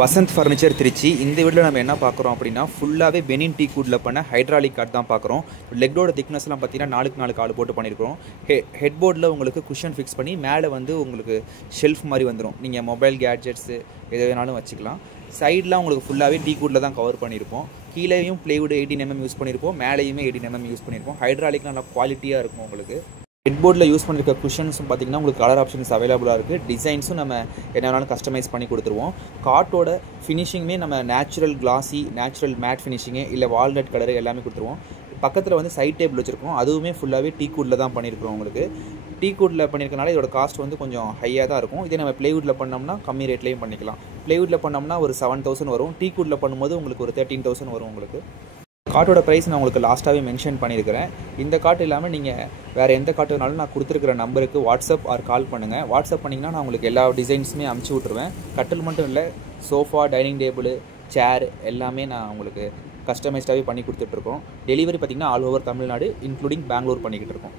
Vasanth furniture Trichy. இந்த வீடியோவில் நம்ம என்ன பார்க்குறோம் அப்படின்னா, ஃபுல்லாகவே பெனின் டீ குட்டில் பண்ண ஹைட்ராலிக் கார்ட் தான் பார்க்குறோம். லெக்கோட திக்னஸ்லாம் பார்த்தீங்கன்னா 4x4 கால் போட்டு பண்ணியிருக்கிறோம். ஹெட் போர்டில் உங்களுக்கு குஷன் ஃபிக்ஸ் பண்ணி மேலே வந்து உங்களுக்கு ஷெல்ஃப் மாதிரி வந்துடும். நீங்கள் மொபைல் கேட்ஜெட்ஸு எது வேணாலும் வச்சுக்கலாம். சைட்லாம் உங்களுக்கு ஃபுல்லாகவே டீ குட்டில் தான் கவர் பண்ணியிருப்போம். கீழேயும் பிளைவுட் 18mm யூஸ் பண்ணியிருப்போம், மேலேயுமே 18mm யூஸ் பண்ணியிருப்போம். ஹைட்ராலிக் நல்லா குவாலிட்டியாக இருக்கும். உங்களுக்கு ஹெட்போர்டில் யூஸ் பண்ணியிருக்க குஷன்ஸும் பார்த்திங்கன்னா உங்களுக்கு கலர் ஆப்ஷன்ஸ் அவைலபிளாக இருக்குது. டிசைன்ஸும் நம்ம என்ன வேணாலும் கஸ்டமைஸ் பண்ணி கொடுத்துருவோம். கார்ட்டோட ஃபினிஷிங்குமே நம்ம natural glossy, natural matte finishing இல்லை வால்நட் கலரு எல்லாமே கொடுத்துருவோம். பக்கத்தில் வந்து சைட் டேபிள் வச்சுருக்கோம். அதுவுமே ஃபுல்லாகவே டீ குட்டில் தான் பண்ணியிருக்கிறோம். உங்களுக்கு டீ குட்டில் பண்ணியிருக்கனால இதோட காஸ்ட் வந்து கொஞ்சம் ஹையாக தான் இருக்கும். இதே நம்ம பிளைவுட்டில் பண்ணோம்னா கம்மி ரேட்லேயும் பண்ணிக்கலாம். பிளைவுட்டில் பண்ணோம்னா ஒரு 7,000 வரும். டீ குட்டில் பண்ணும்போது உங்களுக்கு ஒரு 13,000 வரும். உங்களுக்கு கார்ட்டோட ப்ரைஸ் நான் உங்களுக்கு லாஸ்ட்டாகவே மென்ஷன் பண்ணியிருக்கிறேன். இந்த கார்ட் இல்லாமல் நீங்கள் வேறு எந்த கார்ட் வேணாலும் நான் கொடுத்துருக்கிற நம்பருக்கு வாட்ஸ்அப் ஆர் கால் பண்ணுங்கள். வாட்ஸ்அப் பண்ணிங்கன்னா நான் உங்களுக்கு எல்லா டிசைன்ஸுமே அமுச்சு விட்ருவேன். கட்டில் மட்டும் இல்லை, சோஃபா, டைனிங் டேபிள், சேர் எல்லாமே நான் உங்களுக்கு கஸ்டமைஸ்டாகவே பண்ணி கொடுத்துட்ருக்கோம். டெலிவரி பார்த்திங்கன்னா all over Tamil Nadu including Bangalore பண்ணிக்கிட்டு இருக்கோம்.